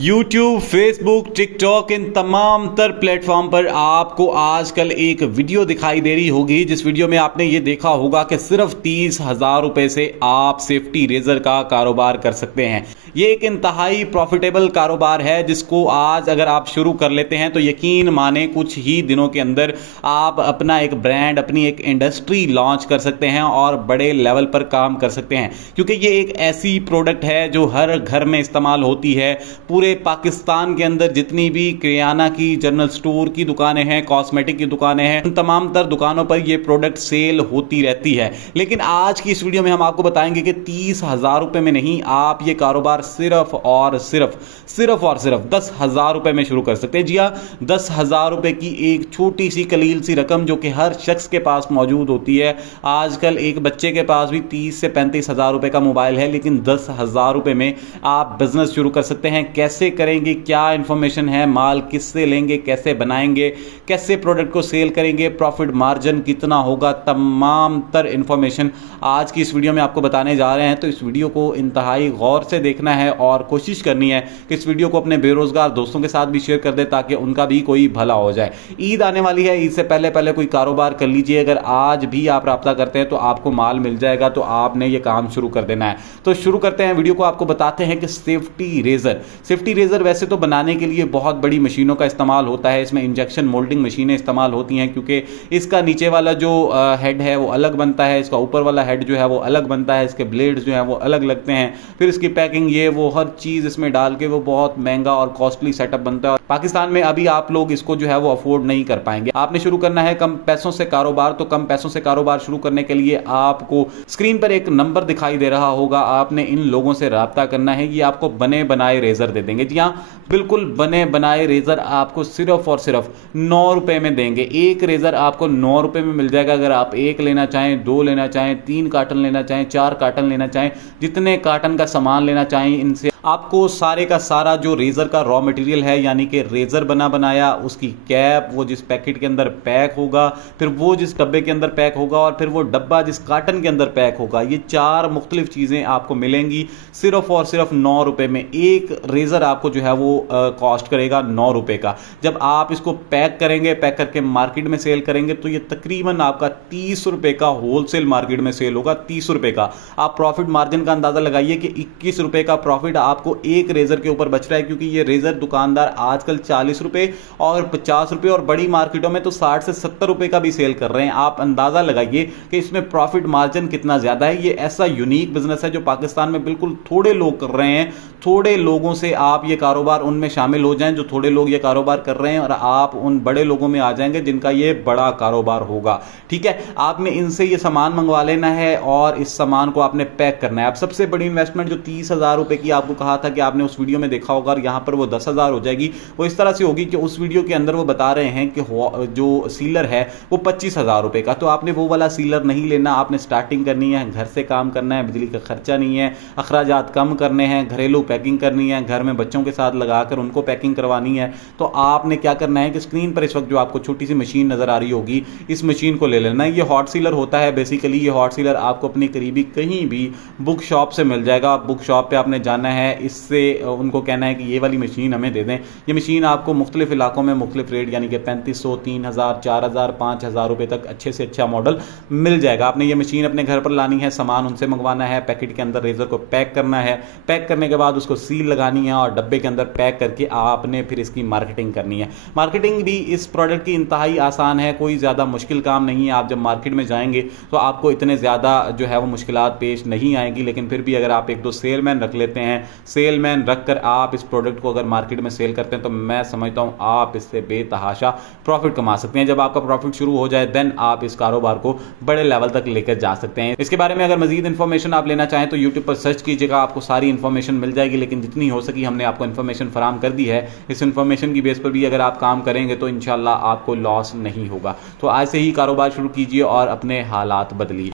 YouTube, Facebook, TikTok इन तमाम तर platform पर आपको आजकल एक वीडियो दिखाई दे रही होगी जिस वीडियो में आपने ये देखा होगा कि सिर्फ 30,000 रुपए से आप सेफ्टी रेजर का कारोबार कर सकते हैं। ये एक इंतहाई प्रॉफिटेबल कारोबार है जिसको आज अगर आप शुरू कर लेते हैं तो यकीन माने कुछ ही दिनों के अंदर आप अपना एक ब्रांड, अपनी एक इंडस्ट्री लॉन्च कर सकते हैं और बड़े लेवल पर काम कर सकते हैं, क्योंकि ये एक ऐसी प्रोडक्ट है जो हर घर में इस्तेमाल होती है। पूरे पाकिस्तान के अंदर जितनी भी किराना की, जनरल स्टोर की दुकानें हैं, कॉस्मेटिक की दुकानें हैं, उन तमाम तर दुकानों पर यह प्रोडक्ट सेल होती रहती है। लेकिन आज की इस वीडियो में हम आपको बताएंगे कि 30,000 रुपए में नहीं, आप ये कारोबार सिर्फ और सिर्फ 10,000 रुपए में शुरू कर सकते हैं। जी हां, 10,000 रुपए की एक छोटी सी कलील सी रकम जो कि हर शख्स के पास मौजूद होती है। आजकल एक बच्चे के पास भी 30 से 35,000 रुपए का मोबाइल है, लेकिन 10,000 रुपए में आप बिजनेस शुरू कर सकते हैं। कैसे करेंगे, क्या इंफॉर्मेशन है, माल किससे लेंगे, कैसे बनाएंगे, कैसे प्रोडक्ट को सेल करेंगे, प्रॉफिट मार्जिन कितना होगा, तमाम तर इंफॉर्मेशन आज की इस वीडियो में आपको बताने जा रहे हैं। तो इस वीडियो को इंतहाई गौर से देखना है और कोशिश करनी है कि इस वीडियो को अपने बेरोजगार दोस्तों के साथ भी शेयर कर दे ताकि उनका भी कोई भला हो जाए। ईद आने वाली है, ईद से पहले पहले कोई कारोबार कर लीजिए। अगर आज भी आप राब्ता करते हैं तो आपको माल मिल जाएगा, तो आपने ये काम शुरू कर देना है। तो शुरू करते हैं वीडियो को। आपको बताते हैं कि सेफ्टी रेजर वैसे तो बनाने के लिए बहुत बड़ी मशीनों का इस्तेमाल होता है। इसमें इंजेक्शन मोल्डिंग मशीनें इस्तेमाल होती हैं, क्योंकि इसका नीचे वाला जो हेड है वो अलग बनता है, इसका ऊपर वाला हेड जो है वो अलग बनता है, इसके ब्लेड्स जो है वो अलग लगते हैं, फिर इसकी पैकिंग, ये वो हर चीज इसमें डाल के वो बहुत महंगा और कॉस्टली सेटअप बनता है। पाकिस्तान में अभी आप लोग इसको जो है वो अफोर्ड नहीं कर पाएंगे। आपने शुरू करना है कम पैसों से कारोबार, तो कम पैसों से कारोबार शुरू करने के लिए आपको स्क्रीन पर एक नंबर दिखाई दे रहा होगा, आपने इन लोगों से राब्ता करना है। ये आपको बने बनाए रेजर दे देंगे। जी हाँ, बिल्कुल बने बनाए रेजर आपको सिर्फ और सिर्फ 9 रुपए में देंगे। एक रेजर आपको 9 रुपए में मिल जाएगा। अगर आप एक लेना चाहें, 2 लेना चाहें, 3 कार्टन लेना चाहें, 4 कार्टन लेना चाहें, जितने कार्टन का सामान लेना चाहें, इनसे आपको सारे का सारा जो रेजर का रॉ मटेरियल है, यानी कि रेजर बना बनाया, उसकी कैप, वो जिस पैकेट के अंदर पैक होगा, फिर वो जिस डब्बे के अंदर पैक होगा, और फिर वो डब्बा जिस कार्टन के अंदर पैक होगा, ये 4 मुख्तलिफ चीजें आपको मिलेंगी सिर्फ और सिर्फ 9 रुपए में। एक रेजर आपको जो है वो कॉस्ट करेगा 9 रुपए का। जब आप इसको पैक करेंगे, पैक करके मार्केट में सेल करेंगे, तो ये तकरीबन आपका 30 रुपए का होलसेल मार्केट में सेल होगा। 30 रुपए का आप प्रॉफिट मार्जिन का अंदाजा लगाइए कि 21 रुपए का प्रॉफिट आपको एक रेजर के ऊपर बच रहा है, क्योंकि ये रेजर दुकानदार आजकल 40 रुपए और 50 रुपए और बड़ी मार्केटों में तो 60 से 70 रुपए का भी सेल कर रहे हैं। आप अंदाजा लगाइए कि इसमें प्रॉफिट मार्जिन कितना ज्यादा है। ये ऐसा यूनिक बिजनेस है जो पाकिस्तान में बिल्कुल थोड़े लोग कर रहे हैं। थोड़े लोगों से आप ये कारोबार उनमें शामिल हो जाएं जो थोड़े लोग ये कारोबार कर रहे हैं, और आप उन बड़े लोगों में आ जाएंगे जिनका ये बड़ा कारोबार होगा। ठीक है, आपने इनसे ये सामान मंगवा लेना है और इस सामान को आपने पैक करना है। अब सबसे बड़ी इन्वेस्टमेंट जो 30,000 रुपए की आपको कहा था कि आपने उस वीडियो में देखा होगा, और यहां पर वो 10,000 हो जाएगी, वो इस तरह से होगी कि उस वीडियो के अंदर वो बता रहे हैं कि जो सीलर है वो 25,000 रुपए का, तो आपने वो वाला सीलर नहीं लेना। आपने स्टार्टिंग करनी है, घर से काम करना है, बिजली का खर्चा नहीं है, अखराजात कम करने हैं, घरेलू पैकिंग करनी है, घर में बच्चों के साथ लगाकर उनको पैकिंग करवानी है। तो आपने क्या करना है कि स्क्रीन पर इस वक्त जो आपको छोटी सी मशीन नजर आ रही होगी, इस मशीन को ले लेना है। ये हॉट सीलर होता है बेसिकली। ये हॉट सीलर आपको अपनी करीबी कहीं भी बुक शॉप से मिल जाएगा। बुक शॉप पे आपने जाना है, इससे उनको कहना है कि ये वाली मशीन हमें दे दें। ये मशीन आपको मुख्तलिफ इलाकों में मुख्तलिफ रेट, यानी कि 3500, 3000, 4000, 5000 रुपए तक अच्छे से अच्छा मॉडल मिल जाएगा। आपने ये मशीन अपने घर पर लानी है, सामान उनसे मंगवाना है, पैकेट के अंदर रेजर को पैक करना है, पैक करने के बाद उसको सील लगानी है और डब्बे के अंदर पैक करके आपने फिर इसकी मार्केटिंग करनी है। मार्केटिंग भी इस प्रोडक्ट की इंतहाई आसान है, कोई ज्यादा मुश्किल काम नहीं है। आप जब मार्केट में जाएंगे तो आपको इतने ज्यादा जो है वो मुश्किलात पेश नहीं आएंगी, लेकिन फिर भी अगर आप 1-2 सेलमैन रख लेते हैं, सेलमैन रखकर आप इस प्रोडक्ट को अगर मार्केट में सेल करते हैं, तो मैं समझता हूं आप इससे बेतहाशा प्रॉफिट कमा सकते हैं। जब आपका प्रॉफिट शुरू हो जाए, देन आप इस कारोबार को बड़े लेवल तक लेकर जा सकते हैं। इसके बारे में अगर मजीद इंफॉर्मेशन आप लेना चाहें तो यूट्यूब पर सर्च कीजिएगा, आपको सारी इंफॉर्मेशन मिल जाएगी, लेकिन जितनी हो सकी हमने आपको इंफॉर्मेशन फराहम कर दी है। इस इंफॉर्मेशन की बेस पर भी अगर आप काम करेंगे तो इंशाल्लाह आपको लॉस नहीं होगा। तो आज से ही कारोबार शुरू कीजिए और अपने हालात बदलिए।